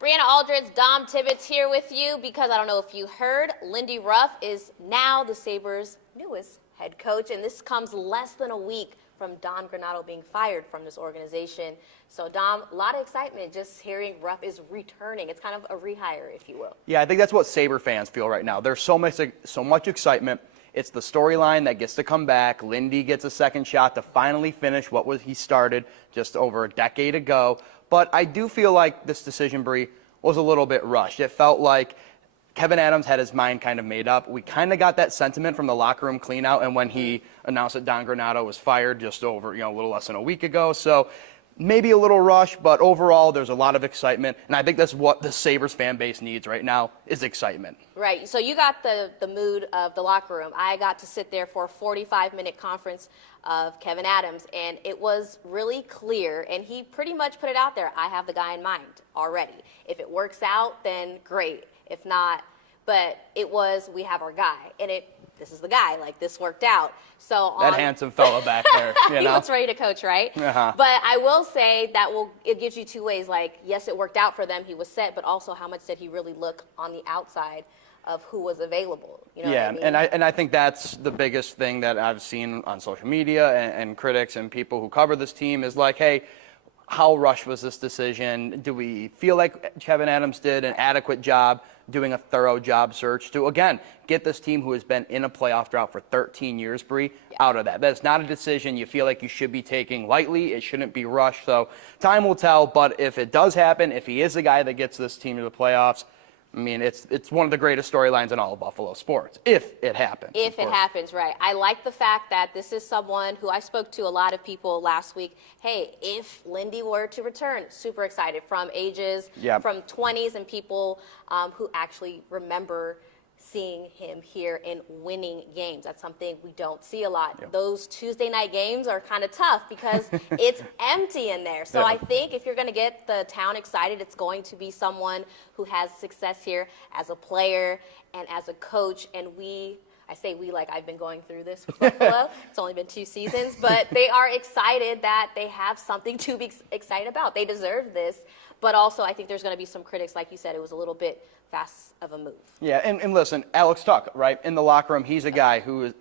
Brianna Aldridge, Dom Tibbetts here with you because I don't know if you heard, Lindy Ruff is now the Sabres' newest head coach, and this comes less than a week from Don Granato being fired from this organization. So, Dom, a lot of excitement just hearing Ruff is returning. It's kind of a rehire, if you will. Yeah, I think that's what Sabre fans feel right now. There's so much excitement. It's the storyline that gets to come back. Lindy gets a second shot to finally finish what he started just over a decade ago. But I do feel like this decision, Bree, was a little bit rushed. It felt like Kevin Adams had his mind kind of made up. We kind of got that sentiment from the locker room cleanout and when he announced that Don Granato was fired just over, a little less than a week ago. So maybe a little rush, but overall there's a lot of excitement. And I think that's what the Sabres fan base needs right now is excitement. Right. So you got the mood of the locker room. I got to sit there for a 45-minute conference of Kevin Adams, and it was really clear, and he pretty much put it out there. I have the guy in mind already. If it works out, then great. If not, but it was, we have our guy, and this is the guy, like this worked out. So that handsome fella back there, he looks ready to coach, right? Uh-huh. But I will say that it gives you two ways. Like, yes, it worked out for them. He was set, but also how much did he really look on the outside of who was available? You know what I mean? and I think that's the biggest thing that I've seen on social media and critics and people who cover this team is like, hey, how rushed was this decision? Do we feel like Kevin Adams did an adequate job doing a thorough job search to, again, get this team who has been in a playoff drought for 13 years, Bree, out of that? That's not a decision you feel like you should be taking lightly. It shouldn't be rushed. So time will tell, but if it does happen, if he is the guy that gets this team to the playoffs, I mean, it's one of the greatest storylines in all of Buffalo sports, if it happens. If it happens, right. I like the fact that this is someone who I spoke to a lot of people last week. Hey, if Lindy were to return, super excited from ages, from 20s and people who actually remember seeing him here in winning games. That's something we don't see a lot. Those Tuesday night games are kind of tough because it's empty in there. So I think if you're going to get the town excited, it's going to be someone who has success here as a player and as a coach. And I say we like I've been going through this with Buffalo. It's only been 2 seasons, but they are excited that they have something to be excited about. They deserve this. But also I think there's going to be some critics, like you said, it was a little bit fast of a move. Yeah, and listen, Alex Tuck, right, in the locker room, he's a guy who,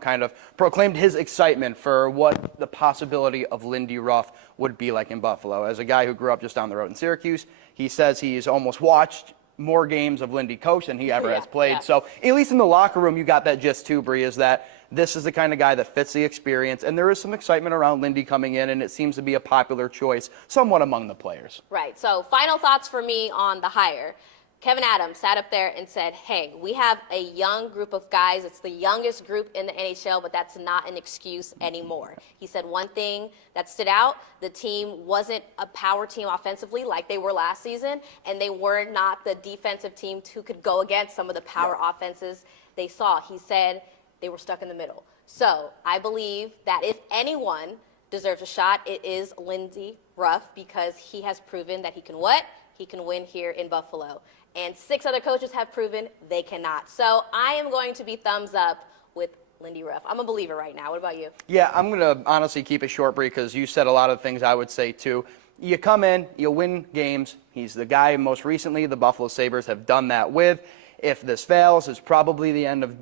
kind of proclaimed his excitement for what the possibility of Lindy Ruff would be like in Buffalo. As a guy who grew up just down the road in Syracuse, he says he's almost watched more games of Lindy coach than he ever has played. So at least in the locker room, you got that gist too, Bree, is that this is the kind of guy that fits the experience, and there is some excitement around Lindy coming in, and it seems to be a popular choice somewhat among the players. Right. So final thoughts for me on the hire. Kevin Adams sat up there and said, hey, we have a young group of guys. It's the youngest group in the NHL, but that's not an excuse anymore. He said one thing that stood out, the team wasn't a power team offensively like they were last season, and they were not the defensive team who could go against some of the power offenses they saw. He said they were stuck in the middle. So I believe that if anyone deserves a shot, it is Lindy Ruff because he has proven that he can what? He can win here in Buffalo. And 6 other coaches have proven they cannot. So I am going to be thumbs up with Lindy Ruff. I'm a believer right now. What about you? Yeah, I'm going to honestly keep it short, Bree, because you said a lot of things I would say too. You come in, you win games. He's the guy most recently the Buffalo Sabres have done that with. If this fails, it's probably the end of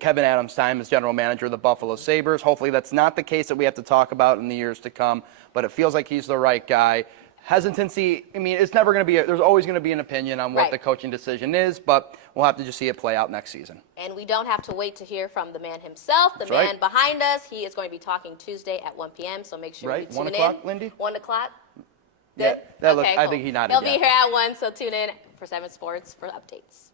Kevin Adams' time as general manager of the Buffalo Sabres. Hopefully that's not the case that we have to talk about in the years to come, but it feels like he's the right guy. Hesitancy, I mean, it's never going to be, there's always going to be an opinion on what the coaching decision is, but we'll have to just see it play out next season. And we don't have to wait to hear from the man himself, the man behind us. He is going to be talking Tuesday at 1 p.m., so make sure you tune in. 1 o'clock, Lindy? 1 o'clock? Good? Yeah, Okay, I think he nodded. He'll be here at 1, so tune in for 7 Sports for updates.